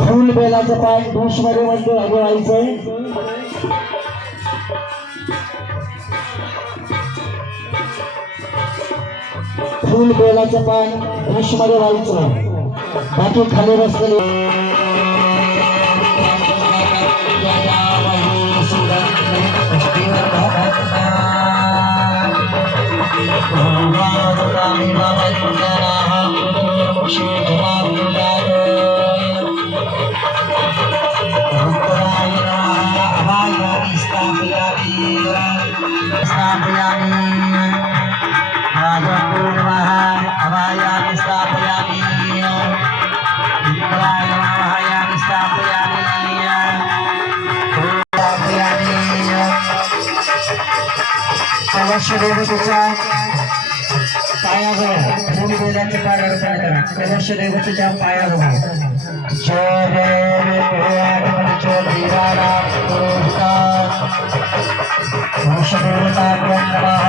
फुल बेलाचं पान मध्ये मध्ये आगे व्हायचंय. फुल बेलाचं पान मध्ये व्हायचं. बाकी खाली बसलेले देवतेच्या पायाजवळ फुल बेलाचे पान अर्पण करा. कलश देवतेच्या पायाजवळ देवता